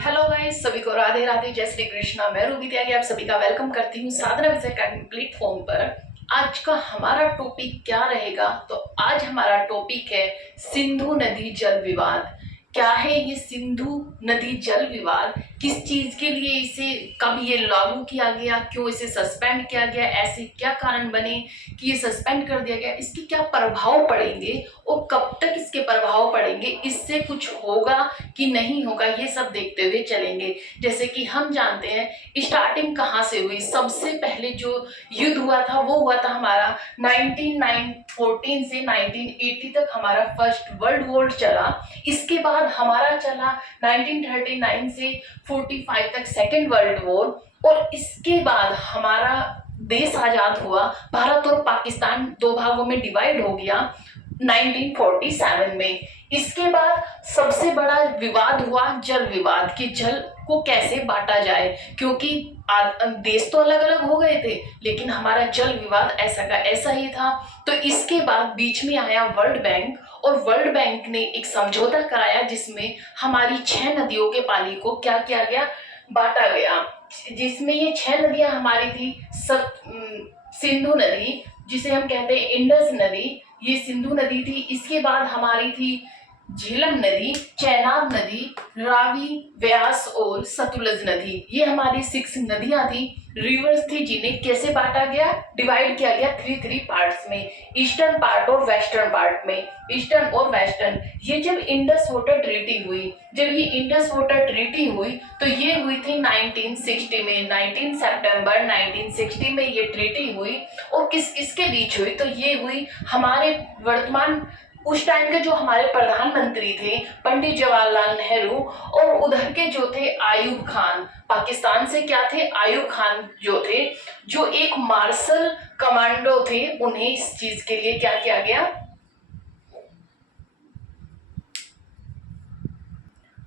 Hello guys, सभी को राधे राधे, जय श्री कृष्णा। मैं रूबी त्यागी आप सभी का वेलकम करती हूँ साधना विजय अकेडमी प्लेटफॉर्म पर। आज का हमारा टॉपिक क्या रहेगा? तो आज हमारा टॉपिक है सिंधु नदी जल विवाद। क्या है ये सिंधु नदी जल विवाद? किस चीज के लिए इसे, कब ये लागू किया गया, क्यों इसे सस्पेंड किया गया, ऐसे क्या कारण बने कि ये सस्पेंड कर दिया गया, इसके क्या प्रभाव पड़ेंगे और कब तक इसके प्रभाव पड़ेंगे, इससे कुछ होगा कि नहीं होगा, ये सब देखते हुए चलेंगे। जैसे कि हम जानते हैं स्टार्टिंग कहाँ से हुई। सबसे पहले जो युद्ध हुआ था वो हुआ था हमारा 1914 से 1980 तक हमारा फर्स्ट वर्ल्ड वॉर चला। इसके बाद हमारा चला 1939 से 45 तक सेकेंड वर्ल्ड वॉर। और इसके बाद हमारा देश आजाद हुआ। भारत और पाकिस्तान दो भागों में डिवाइड हो गया 1947 में। इसके बाद सबसे बड़ा विवाद हुआ जल विवाद, कि जल को कैसे बांटा जाए, क्योंकि देश तो अलग अलग हो गए थे लेकिन हमारा जल विवाद ऐसा का ऐसा ही था। तो इसके बाद बीच में आया वर्ल्ड बैंक, और वर्ल्ड बैंक ने एक समझौता कराया जिसमें हमारी 6 नदियों के पानी को क्या किया गया, बांटा गया। जिसमें ये 6 नदियां हमारी थी, सब सिंधु नदी जिसे हम कहते हैं इंडस नदी, ये सिंधु नदी थी। इसके बाद हमारी थी झेलम नदी, चेनाब नदी, रावी, व्यास और सतलुज नदी। ये हमारी 6 नदियां थी, रिवर्स थी, जिन्हें कैसे बांटा गया, डिवाइड किया गया 3 पार्ट्स में, ईस्टर्न पार्ट और वेस्टर्न पार्ट में। ईस्टर्न और वेस्टर्न, ये जब इंडस वाटर ट्रीटी हुई, जब ये इंडस वाटर ट्रीटी हुई तो ये हुई थी 1960 में, 19 सितंबर 1960 में ये ट्रीटी हुई। और किस किसके बीच हुई? तो ये हुई हमारे वर्तमान, उस टाइम के जो हमारे प्रधानमंत्री थे पंडित जवाहरलाल नेहरू, और उधर के जो थे आयूब खान। पाकिस्तान से क्या थे? आयूब खान जो थे, जो एक मार्शल कमांडो थे, उन्हें इस चीज के लिए क्या किया गया,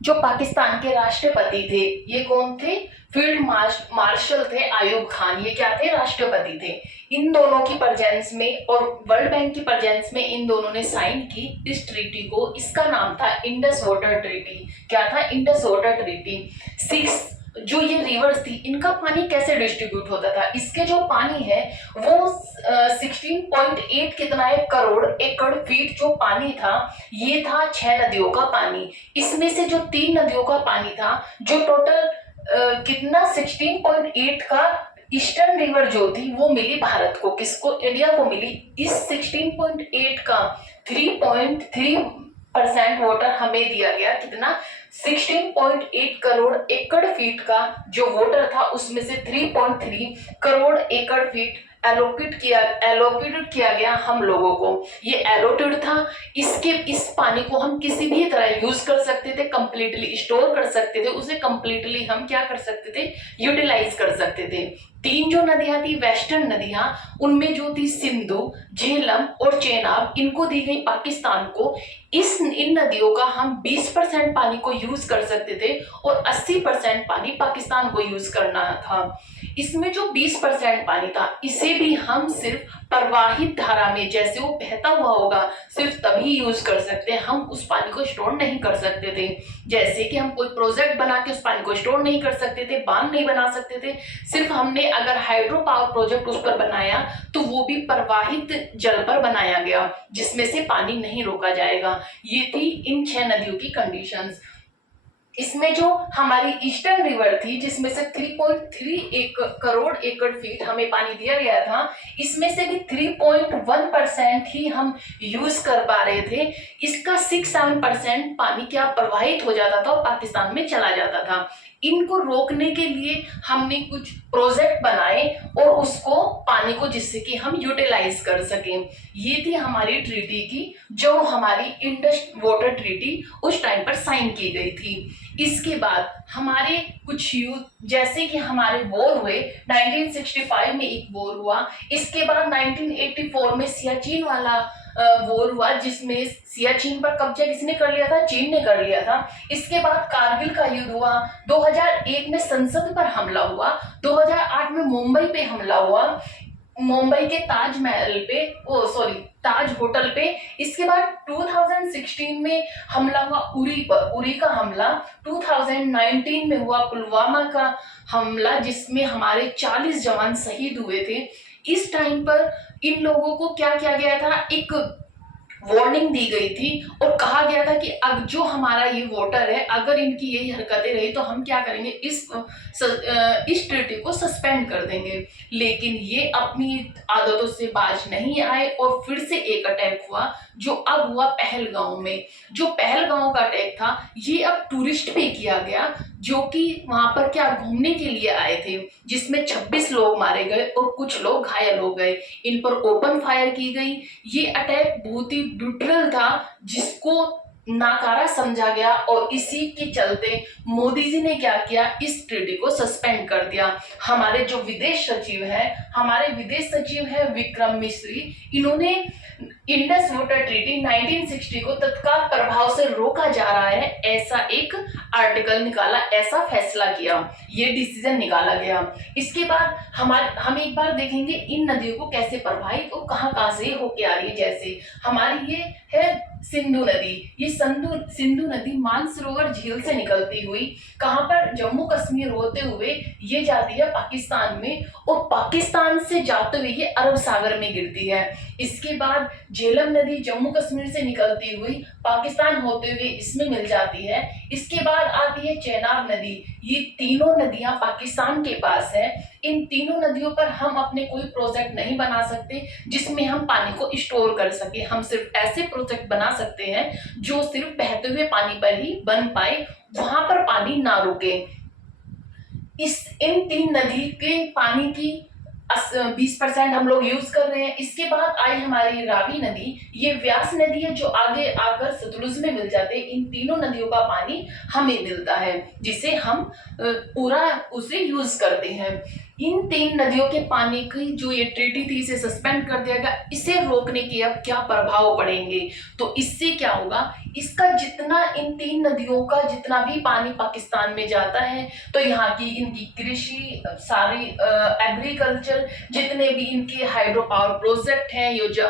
जो पाकिस्तान के राष्ट्रपति थे, ये कौन थे? फील्ड मार्शल थे आयूब खान, ये क्या थे? राष्ट्रपति थे। इन दोनों की प्रेजेंस में और वर्ल्ड बैंक की प्रेजेंस में इन दोनों ने साइन की इस ट्रीटी को। इसका नाम था इंडस वाटर ट्रीटी। क्या था? Indus water treaty. 6 जो ये रिवर्स थी, इनका पानी कैसे डिस्ट्रीब्यूट होता था? इसके जो पानी है वो 16.8 कितना है, करोड़ एकड़ फीट जो पानी था, ये था 6 नदियों का पानी। इसमें से जो 3 नदियों का पानी था, जो टोटल कितना 16.8 का, ईस्टर्न रिवर जो थी वो मिली भारत को, किसको? इंडिया को मिली। इस 16.8 का 3.3% वाटर हमें दिया गया। कितना? 16.8 करोड़ एकड़ फीट का जो वाटर था, उसमें से 3.3 करोड़ एकड़ फीट एलोकेटेड किया गया हम लोगों को। ये एलोटेड था। इस पानी को हम किसी भी तरह यूज कर सकते थे, कंप्लीटली स्टोर कर सकते थे, उसे कंप्लीटली हम क्या कर सकते थे, यूटिलाइज कर सकते थे। 3 जो नदियां थी वेस्टर्न नदियां, उनमें जो थी सिंधु, झेलम और चेनाब, इनको दी गई पाकिस्तान को। इन नदियों का हम 20% पानी को यूज कर सकते थे और 80% पानी पाकिस्तान को यूज करना था। इसमें जो 20% पानी था, इसे भी हम सिर्फ प्रवाहित धारा में, जैसे वो बहता हुआ होगा, सिर्फ तभी यूज कर सकते हैं। हम उस पानी को स्टोर नहीं कर सकते थे। जैसे कि हम कोई प्रोजेक्ट बना के उस पानी को स्टोर नहीं कर सकते थे, बांध नहीं बना सकते थे। सिर्फ हमने अगर हाइड्रो पावर प्रोजेक्ट उस पर बनाया तो वो भी प्रवाहित जल पर बनाया गया, जिसमें से पानी नहीं रोका जाएगा। ये थी इन 6 नदियों की कंडीशंस। इसमें जो हमारी ईस्टर्न रिवर थी, जिसमें से 3.3 करोड़ एकड़ फीट हमें पानी दिया गया था, इसमें से भी 3.1% ही हम यूज कर पा रहे थे। इसका 6-7% पानी क्या प्रवाहित हो जाता था और पाकिस्तान में चला जाता था। इनको रोकने के लिए हमने कुछ प्रोजेक्ट बनाए और उसको पानी को, जिससे कि हम यूटिलाइज कर सकें। ये थी हमारी ट्रीटी की, जो हमारी इंडस वाटर ट्रीटी उस टाइम पर साइन की गई थी। इसके बाद हमारे कुछ युद्ध, जैसे कि हमारे वॉर हुए, 1965 में एक वॉर हुआ। इसके बाद 1984 में सियाचिन वाला वॉर हुआ, जिसमें सियाचिन पर कब्जा किसने कर लिया था? चीन ने कर लिया था। इसके बाद कारगिल का युद्ध हुआ। 2001 में संसद पर हमला हुआ। 2008 में मुंबई पे हमला हुआ। मुंबई के ताजमहल पे, ओ सॉरी, ताज होटल पे। इसके बाद 2016 में हमला हुआ उरी पर, उरी का हमला। 2019 में हुआ पुलवामा का हमला, जिसमें हमारे 40 जवान शहीद हुए थे। इस टाइम पर इन लोगों को क्या किया गया था, एक वार्निंग दी गई थी और कहा गया था कि अब जो हमारा ये वोटर है, अगर इनकी यही हरकतें रही तो हम क्या करेंगे, इस ट्रीटी को सस्पेंड कर देंगे। लेकिन ये अपनी आदतों से बाज नहीं आए और फिर से एक अटैक हुआ, जो अब हुआ पहलगांव में। जो पहलगांव का अटैक था, ये अब टूरिस्ट पे किया गया, जो कि वहां पर क्या घूमने के लिए आए थे, जिसमें 26 लोग मारे गए और कुछ लोग घायल हो गए। इन पर ओपन फायर की गई। ये अटैक बहुत ही ब्रूटल था, जिसको नाकारा समझा गया और इसी के चलते मोदी जी ने क्या किया, इस ट्रीटी को सस्पेंड कर दिया। हमारे जो विदेश सचिव है, विक्रम मिश्री, इन्होंने इंडस वाटर ट्रीटी 1960 को तत्काल प्रभाव से रोका जा रहा है, ऐसा एक आर्टिकल निकाला, ऐसा फैसला किया, ये डिसीजन निकाला गया। इसके बाद हम एक बार देखेंगे इन नदियों को कैसे प्रभावित और कहां से होके आ रही है। जैसे हमारी ये है सिंधु नदी। ये सिंधु नदी मानसरोवर झील से निकलती हुई कहां पर, जम्मू कश्मीर होते हुए ये जाती है पाकिस्तान में, और पाकिस्तान से जाते हुए ये अरब सागर में गिरती है। इसके बाद झेलम नदी जम्मू कश्मीर से निकलती हुई पाकिस्तान होते हुए इसमें मिल जाती है। इसके बाद आती है चेनाब नदी। ये तीनों नदियां पाकिस्तान के पास है। इन तीनों नदियों पर हम अपने कोई प्रोजेक्ट नहीं बना सकते जिसमें हम पानी को स्टोर कर सके। हम सिर्फ ऐसे प्रोजेक्ट बना सकते हैं जो सिर्फ बहते हुए पानी पर ही बन पाए, वहां पर पानी ना रुके। इन तीन नदी के पानी की 20% हम लोग यूज कर रहे हैं। इसके बाद आई हमारी रावी नदी। ये व्यास नदी है, जो आगे आकर सतलुज में मिल जाते हैं। इन तीनों नदियों का पानी हमें मिलता है, जिसे हम पूरा उसे यूज करते हैं। इन तीन नदियों के पानी की जो ये ट्रीटी थी, इसे सस्पेंड कर दिया गया। इसे रोकने के अब क्या प्रभाव पड़ेंगे, तो इससे क्या होगा, इसका जितना, इन तीन नदियों का जितना भी पानी पाकिस्तान में जाता है, तो यहाँ की इनकी कृषि, सारी एग्रीकल्चर, जितने भी इनके हाइड्रो पावर प्रोजेक्ट हैं, ये जो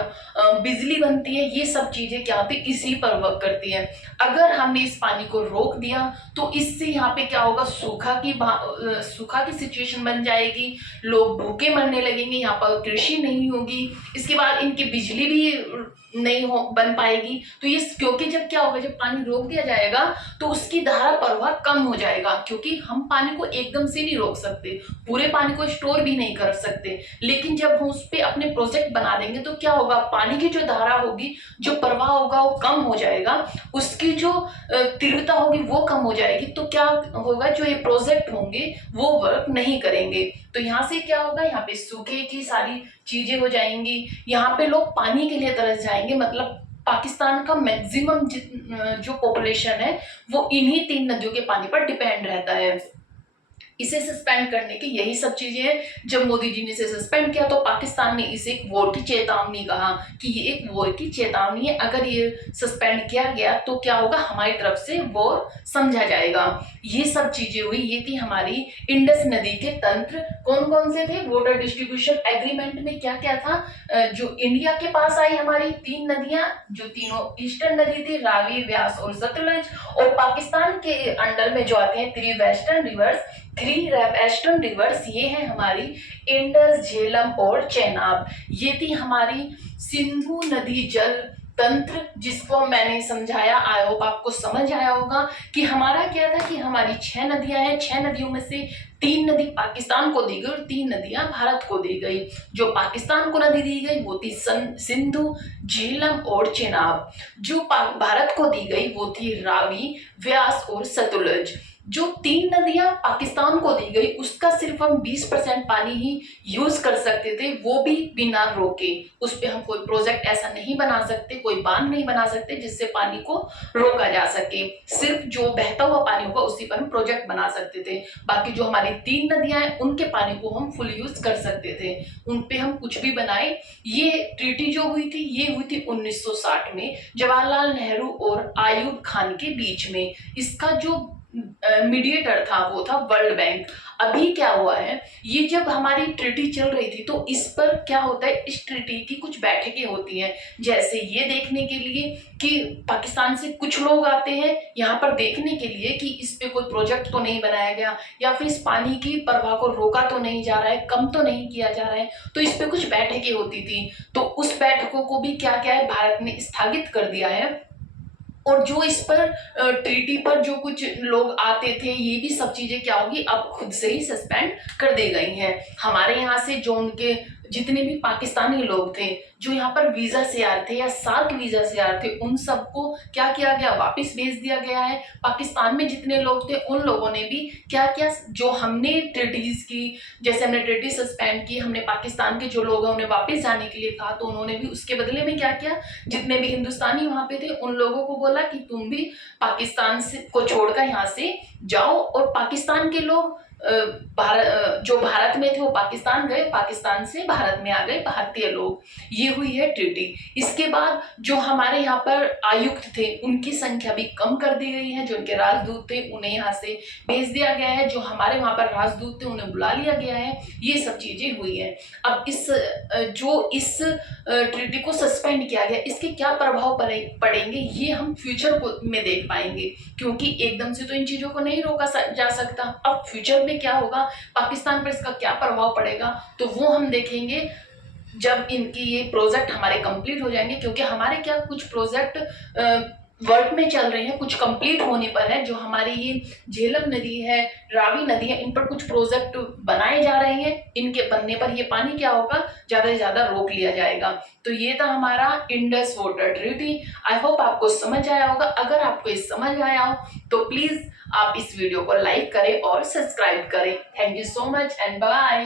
बिजली बनती है, ये सब चीजें क्या होती है, इसी पर वर्क करती है। अगर हमने इस पानी को रोक दिया तो इससे यहाँ पे क्या होगा, सूखा की सिचुएशन बन जाएगी, लोग भूखे मरने लगेंगे, यहाँ पर कृषि नहीं होगी। इसके बाद इनकी बिजली भी नहीं हो बन पाएगी। तो ये क्योंकि जब क्या होगा, जब पानी रोक दिया जाएगा तो उसकी धारा प्रवाह कम हो जाएगा, क्योंकि हम पानी को एकदम से नहीं रोक सकते, पूरे पानी को स्टोर भी नहीं कर सकते। लेकिन जब हम उस पर अपने प्रोजेक्ट बना देंगे तो क्या होगा, पानी की जो धारा होगी, जो प्रवाह होगा वो कम हो जाएगा, उसकी जो तीव्रता होगी वो कम हो जाएगी। तो क्या होगा, जो ये प्रोजेक्ट होंगे वो वर्क नहीं करेंगे। तो यहाँ से क्या होगा, यहाँ पे सूखे की सारी चीजें हो जाएंगी, यहाँ पे लोग पानी के लिए तरस जाएंगे। मतलब पाकिस्तान का मैक्सिमम जो पॉपुलेशन है वो इन्हीं तीन नदियों के पानी पर डिपेंड रहता है। इसे सस्पेंड करने की यही सब चीजें हैं। जब मोदी जी ने इसे सस्पेंड किया तो पाकिस्तान ने इसे एक वॉर की चेतावनी कहा कि ये एक वॉर की चेतावनी है, अगर ये सस्पेंड किया गया तो क्या होगा, हमारी तरफ से वॉर समझा जाएगा। ये सब चीजें हुई। ये थी हमारी इंडस नदी के तंत्र। कौन कौन से थे, वाटर डिस्ट्रीब्यूशन एग्रीमेंट में क्या क्या था। जो इंडिया के पास आई हमारी तीन नदियां, जो तीनों ईस्टर्न नदी थी, रावी, व्यास और सतलुज, और पाकिस्तान के अंडर में जो आते हैं थ्री वेस्टर्न रिवर्स, ये है हमारी इंडस, झेलम और चेनाब। ये थी हमारी सिंधु नदी जल तंत्र, जिसको मैंने समझाया। आई होप आपको समझ आया होगा कि हमारा क्या था, कि हमारी 6 नदियां हैं, 6 नदियों में से 3 नदी पाकिस्तान को दी गई और 3 नदियां भारत को दी गई। जो पाकिस्तान को नदी दी गई वो थी सिंधु, झेलम और चेनाब। जो भारत को दी गई वो थी रावी, व्यास और सतलुज। जो 3 नदियां पाकिस्तान को दी गई, उसका सिर्फ हम 20% पानी ही यूज कर सकते थे, वो भी बिना रोके। उस पर हम कोई प्रोजेक्ट ऐसा नहीं बना सकते, कोई बांध नहीं बना सकते जिससे पानी को रोका जा सके। सिर्फ जो बहता हुआ पानी होगा उसी पर हम प्रोजेक्ट बना सकते थे। बाकी जो हमारी 3 नदियां हैं उनके पानी को हम फुल यूज कर सकते थे, उन पे हम कुछ भी बनाए। ये ट्रीटी जो हुई थी, ये हुई थी 1960 में, जवाहरलाल नेहरू और आयूब खान के बीच में। इसका जो मीडिएटर था वो था वर्ल्ड बैंक। अभी क्या हुआ है, ये जब हमारी ट्रीटी चल रही थी तो इस पर क्या होता है, इस ट्रीटी की कुछ बैठकें होती हैं, जैसे ये देखने के लिए कि पाकिस्तान से कुछ लोग आते हैं यहाँ पर देखने के लिए कि इस पे कोई प्रोजेक्ट तो नहीं बनाया गया, या फिर इस पानी की प्रवाह को रोका तो नहीं जा रहा है, कम तो नहीं किया जा रहा है। तो इस पे कुछ बैठकें होती थी, तो उस बैठकों को भी क्या क्या है, भारत ने स्थगित कर दिया है। और जो इस पर ट्रीटी पर जो कुछ लोग आते थे, ये भी सब चीजें क्या होगी, अब खुद से ही सस्पेंड कर दी गई हैं। हमारे यहाँ से जो उनके जितने भी पाकिस्तानी लोग थे जो यहाँ पर वीजा से आ रहे थे या सार्क वीजा से आ रहे थे, उन सबको क्या किया गया, वापस भेज दिया गया है। पाकिस्तान में जितने लोग थे उन लोगों ने भी क्या क्या, जो हमने ट्रीटीज की, जैसे हमने ट्रीटी सस्पेंड की, हमने पाकिस्तान के जो लोग हैं उन्हें वापस जाने के लिए कहा, तो उन्होंने भी उसके बदले में क्या किया, जितने भी हिंदुस्तानी वहां पे थे उन लोगों को बोला कि तुम भी पाकिस्तान से को छोड़कर यहाँ से जाओ। और पाकिस्तान के लोग भारत जो भारत में थे वो पाकिस्तान गए, पाकिस्तान से भारत में आ गए भारतीय लोग। ये हुई है ट्रीटी। इसके बाद जो हमारे यहाँ पर आयुक्त थे उनकी संख्या भी कम कर दी गई है, जो उनके राजदूत थे उन्हें यहाँ से भेज दिया गया है, जो हमारे वहाँ पर राजदूत थे उन्हें बुला लिया गया है। ये सब चीजें हुई है। अब इस ट्रीटी को सस्पेंड किया गया, इसके क्या प्रभाव पड़ेंगे ये हम फ्यूचर में देख पाएंगे, क्योंकि एकदम से तो इन चीजों को नहीं रोका जा सकता। अब फ्यूचर में क्या होगा, पाकिस्तान पर इसका क्या प्रभाव पड़ेगा, तो वो हम देखेंगे जब इनकी ये प्रोजेक्ट हमारे कंप्लीट हो जाएंगे। क्योंकि हमारे क्या कुछ प्रोजेक्ट वर्क में चल रहे हैं, कुछ कंप्लीट होने पर है। जो हमारी ये झेलम नदी है, रावी नदी है, इन पर कुछ प्रोजेक्ट बनाए जा रहे हैं। इनके बनने पर ये पानी क्या होगा, ज्यादा से ज्यादा रोक लिया जाएगा। तो ये था हमारा Indus water treaty. I hope आपको समझ आया होगा। अगर आपको ये समझ आया हो तो प्लीज आप इस वीडियो को लाइक करें और सब्सक्राइब करें। Thank you so much and bye.